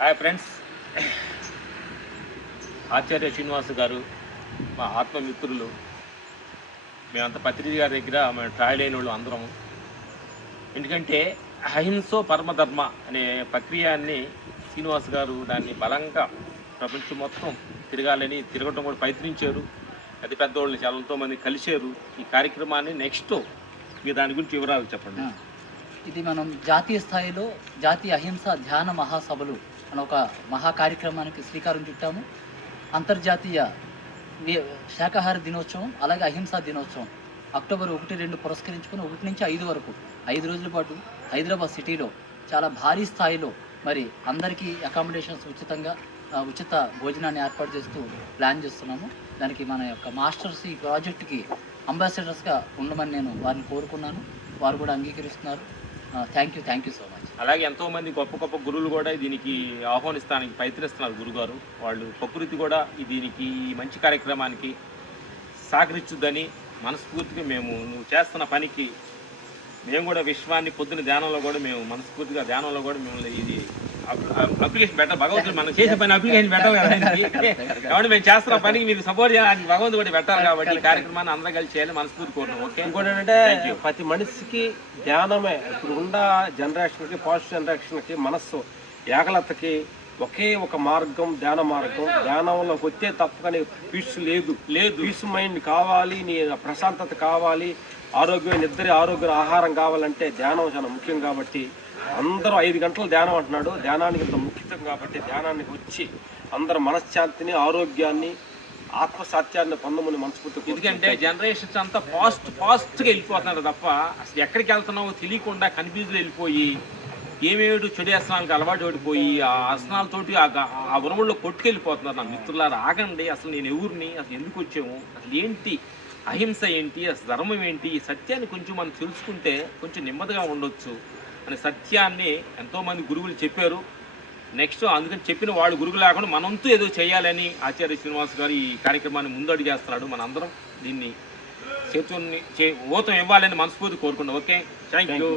Hi friends, ఆచార్య శ్రీనివాస్ గారు మా ఆత్మమిత్రులు. మేమంతా పత్రిజీ గారి దగ్గర మేము ట్రాయల్ అయిన వాళ్ళు అందరం. ఎందుకంటే అహింసో పరమధర్మ అనే ప్రక్రియని శ్రీనివాస్ గారు దాన్ని బలంగా ప్రపంచం మొత్తం తిరగటం కూడా ప్రయత్నించారు. పెద్ద పెద్దవాళ్ళని చాలా మంది కలిశారు. ఈ కార్యక్రమాన్ని నెక్స్ట్ మీ దాని గురించి వివరాలు చెప్పండి. ఇది మనం జాతీయ స్థాయిలో జాతీయ అహింస ధ్యాన మహాసభలు అనే ఒక మహా కార్యక్రమానికి శ్రీకారం చుట్టాము. అంతర్జాతీయ శాకాహార దినోత్సవం, అలాగే అహింసా దినోత్సవం అక్టోబర్ 1-2 పురస్కరించుకుని 1 నుంచి 5 వరకు 5 రోజుల పాటు హైదరాబాద్ సిటీలో చాలా భారీ స్థాయిలో మరి అందరికీ అకామిడేషన్స్ ఉచితంగా ఉచిత భోజనాన్ని ఏర్పాటు చేస్తూ ప్లాన్ చేస్తున్నాము. దానికి మన యొక్క మాస్టర్స్ ఈ ప్రాజెక్టుకి అంబాసిడర్స్గా ఉండమని నేను వారిని కోరుకున్నాను. వారు కూడా అంగీకరిస్తున్నారు. Thank you so much. అలాగే ఎంతోమంది గొప్ప గొప్ప గురువులు కూడా దీనికి ఆహ్వానిస్తానికి ప్రయత్నిస్తున్నారు. గురుగారు వాళ్ళు ప్రకృతి కూడా దీనికి మంచి కార్యక్రమానికి సహకరించుద్దని మనస్ఫూర్తిగా నువ్వు చేస్తున్న పనికి మేము కూడా విశ్వాన్ని పొద్దున ధ్యానంలో కూడా మేము మనస్ఫూర్తిగా ధ్యానంలో కూడా మిమ్మల్ని ఇది అప్లికేషన్ పెట్టాలి. భగవంతుడు మనం చేసే పని అప్లికేషన్ పెట్టాలి కదా. కాబట్టి మేము చేస్తున్న పనికి మీరు సపోర్ట్ చేయాలి, భగవంతుడు కూడా పెట్టాలి. కాబట్టి ఈ కార్యక్రమాన్ని అందరూ కలిసి చేయాలి మనస్ఫూర్తి కోరుతున్నాం. ఓకే. ఇంకోటి ఏంటంటే ప్రతి మనిషికి ధ్యానమే ఇప్పుడు ఉన్న జనరేషన్కి, పోస్ట్ జనరేషన్కి మనస్సు ఏకలతకి ఒకే ఒక మార్గం ధ్యాన మార్గం. ధ్యానంలోకి వచ్చే తప్ప కానీ పీస్ లేదు. పీస్ మైండ్ కావాలి, నీ ప్రశాంతత కావాలి, ఆరోగ్యం, నిద్ర ఆరోగ్య ఆహారం కావాలంటే ధ్యానం చాలా ముఖ్యం. కాబట్టి అందరూ 5 గంటలు ధ్యానం అంటున్నాడు. ధ్యానానికి ఇంత ముఖ్యం కాబట్టి ధ్యానానికి వచ్చి అందరూ మనశ్శాంతిని, ఆరోగ్యాన్ని, ఆత్మసాత్యాన్ని పొందమని మనస్ఫూర్తి. ఎందుకంటే జనరేషన్స్ అంతా ఫాస్ట్గా వెళ్ళిపోతున్నారు తప్ప అసలు ఎక్కడికి వెళ్తున్నావో తెలియకుండా కన్ఫ్యూజ్లో వెళ్ళిపోయి ఏమేడు చెడు ఆసనాలకు అలవాటు పడిపోయి ఆ ఆసనాలతోటి ఆ ఉరముల్లో కొట్టుకెళ్ళిపోతున్నారు. నా మిత్రులారా ఆగండి. అసలు నేను ఎవరిని, అసలు ఎందుకు వచ్చాము, అసలు ఏంటి అహింస ఏంటి, అసలు ధర్మం ఏంటి, ఈ సత్యాన్ని కొంచెం మనం తెలుసుకుంటే కొంచెం నెమ్మదిగా ఉండొచ్చు అనే సత్యాన్ని ఎంతోమంది గురువులు చెప్పారు. నెక్స్ట్ అందుకని చెప్పిన వాళ్ళు గురువు లేకుండా మనంతూ ఏదో చేయాలని ఆచార్య శ్రీనివాస్ గారు ఈ కార్యక్రమాన్ని ముందడుగు చేస్తున్నాడు. మనందరం దీన్ని చేతుని ఊతం ఇవ్వాలని మనస్ఫూర్తి కోరుకున్నాం. Okay, thank you.